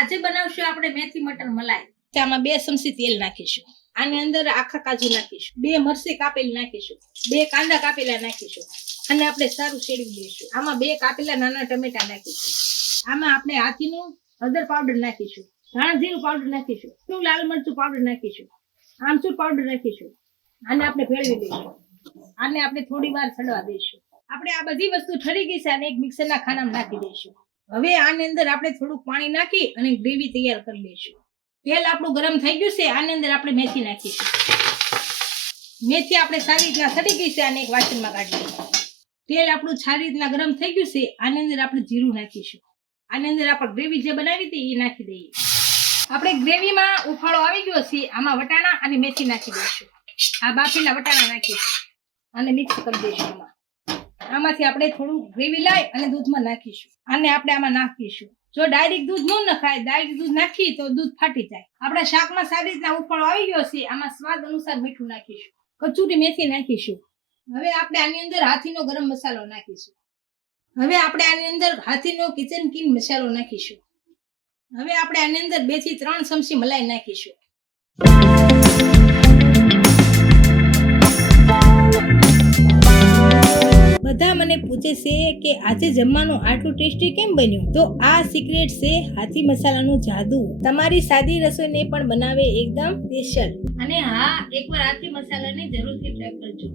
આજે બનાવશું આપણે મેથી મટર મલાઈ. આમાં 2 ચમચી તેલ નાખીશું. આની અંદર આખા કાજુ નાખીશું, 2 મરચી કાપેલી નાખીશું, 2 કાંદા કાપેલા નાખીશું અને આપણે સારું શેડવી દઈશું. આમાં 2 કાપેલા નાના ટમેટા નાખીશું. આમાં આપણે હાથીનું હળદર પાવડર નાખીશું, ધાણા જીરું પાવડર નાખીશું, લાલ મરચું પાવડર નાખીશું, આમચૂર પાવડર નાખીશું. આને આપણે ભેળવી દઈશું. આને આપણે થોડી વાર ચડવા દઈશું. આપણે આ બધી વસ્તુ ઠરી ગઈ છે અને એક મિક્સરના ખાનામાં નાખી દઈશું. હવે આની અંદર આપણે થોડું પાણી નાખી અને ગ્રેવી તૈયાર કરી લઈશું. તેલ આપણું ગરમ થઈ ગયું છે. આની અંદર આપણે મેથી નાખીશું. મેથી આપણે સારી રીતના સડી ગઈ છે. આને એક વાસણમાં કાઢી લઈશું. તેલ આપણું સારી રીતના ગરમ થઈ ગયું છે. આની અંદર આપણે જીરું નાખીશું. આની અંદર આપણે ગ્રેવી જે બનાવી હતી એ નાખી દઈએ. આપણે ગ્રેવીમાં ઉફાળો આવી ગયો છે. આમાં વટાણા અને મેથી નાખી દઈશું. આ બાફેલા વટાણા નાખીશું અને મિક્સ કરી દઈશું. આમાંથી આપણે થોડું ગ્રેવી લાવી અને દૂધમાં નાખીશું. આને આપણે આમાં નાખીશું. જો ડાયરેક્ટ દૂધ ન નખાય, ડાયરેક્ટ દૂધ નાખી તો દૂધ ફાટી જાય. આપણા શાકમાં સારી રીતના ઉફાળો આવી ગયો છે. આમાં સ્વાદ અનુસાર મીઠું નાખીશું, કચૂરી મેથી નાખીશું. હવે આપણે આની અંદર હાથીનો ગરમ મસાલો નાખીશું. હવે આપણે આની અંદર હાથીનો કિચન કિંગ મસાલો નાખીશું. હવે આપણે આની અંદર 2 થી 3 ચમચી મલાઈ નાખીશું. બધા મને પૂછે છે કે આજે જમવાનું આટલું ટેસ્ટી કેમ બન્યું? તો આ સિક્રેટ છે હાથી મસાલાનું જાદુ. તમારી સાદી રસોઈને પણ બનાવે એકદમ સ્પેશિયલ. અને હા, એકવાર હાથી મસાલાની જરૂરથી ટ્રાય કરજો.